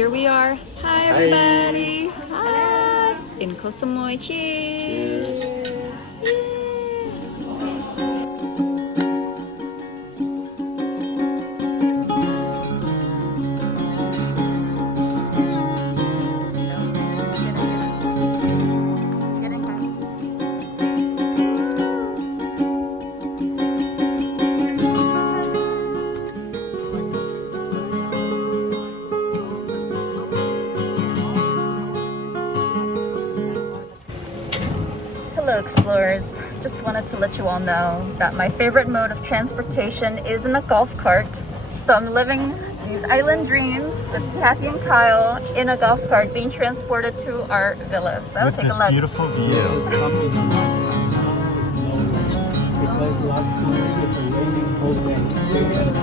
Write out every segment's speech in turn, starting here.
here we are. Hi everybody. Hi. In Koh Samui. Cheers. Hello explorers, just wanted to let you all know that my favorite mode of transportation is in a golf cart. So I'm living these island dreams with Kathy and Kyle in a golf cart being transported to our villas. So take a look. Beautiful view. Because last night is a raining whole day. And then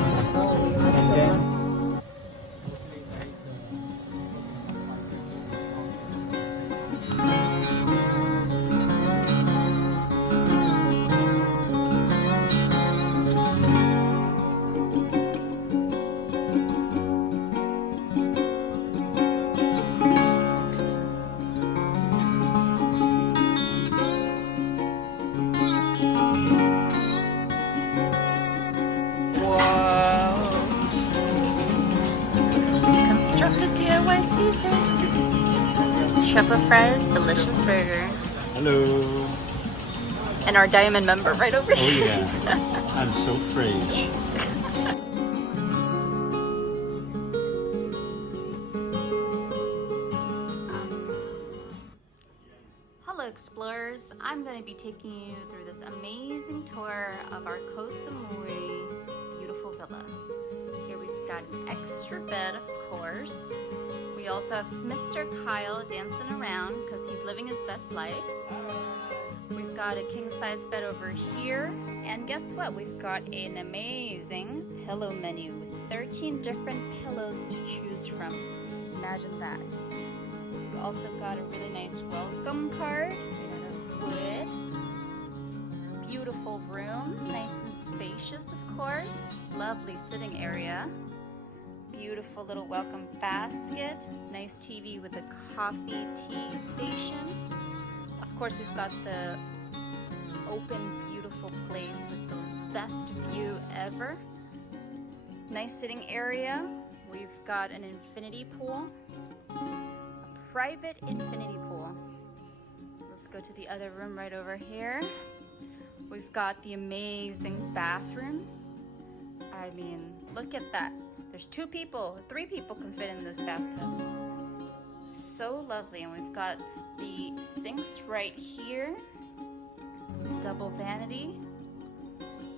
Deconstructed DIY Caesar. Truffle fries, delicious burger. hello. And our diamond member right over here. Oh yeah. I'm so frage. Hello explorers, I'm going to be taking you through this amazing tour of our Koh Samui beautiful villa. Here we've got an extra bed, of course. We also have Mr. Kyle dancing around because he's living his best life. We've got a king-size bed over here, and guess what? We've got an amazing pillow menu with 13 different pillows to choose from. Imagine that. We've also got a really nice welcome card made out of wood. Beautiful room, nice and spacious, of course. Lovely sitting area. Beautiful little welcome basket. Nice TV with a coffee tea station. Of course, we've got the open, beautiful place with the best view ever. Nice sitting area. We've got an infinity pool. Private infinity pool. Let's go to the other room right over here. We've got the amazing bathroom. I mean, look at that. There's 2 people, 3 people can fit in this bathtub. So lovely. And we've got the sinks right here, double vanity,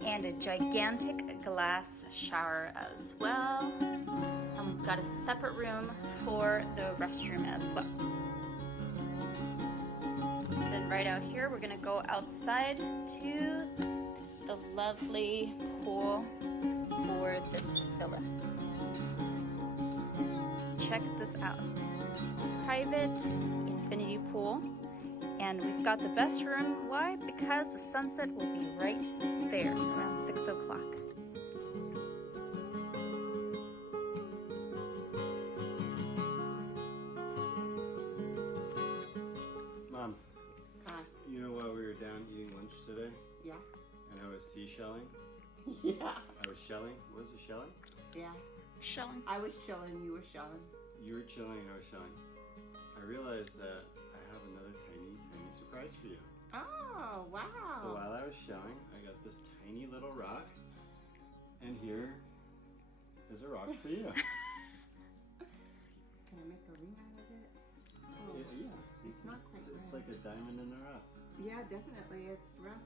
and a gigantic glass shower as well. And we've got a separate room for the restroom as well. Then right out here, we're gonna go outside to the lovely pool for this villa. Check this out. Private infinity pool. And we've got the best room. Why? Because the sunset will be right there around 6 o'clock. Mom. Hi. You know while we were down eating lunch today? Yeah. And I was seashelling? Yeah. I was shelling? What was it, shelling? Yeah. Shelling. I was shelling, you were shelling. You were chilling and I was shelling. I realized that I have another tiny surprise for you. Oh, wow. So while I was shelling, I got this tiny little rock, and here is a rock for you. Can I make a ring out of it? Oh, Yeah. it's not quite It's round. like a diamond in the rough. Yeah, definitely. It's rough.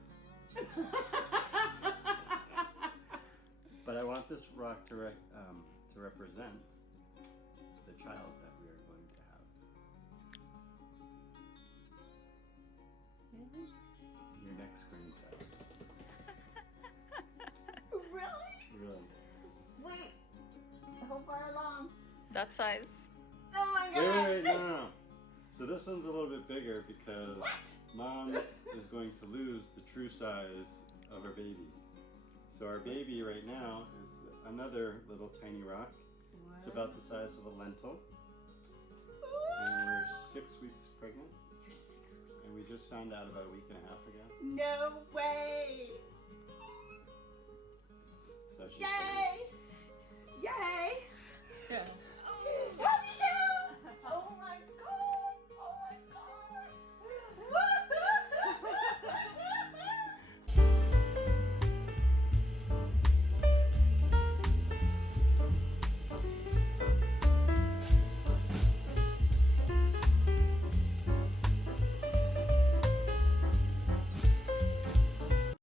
But I want this rock to represent the child that we are going to have. Really? Your next grandchild. Really? Really. Wait. How far along? That size. Oh my Wait, god. wait, no. So this one's a little bit bigger because What? Mom is going to lose the true size of her baby. So our baby right now is another little tiny rock. It's about the size of a lentil. 6 weeks pregnant, You're 6 weeks. and we just found out about a week and a half ago. No way! So she's Yay! pregnant. Yay! Yeah.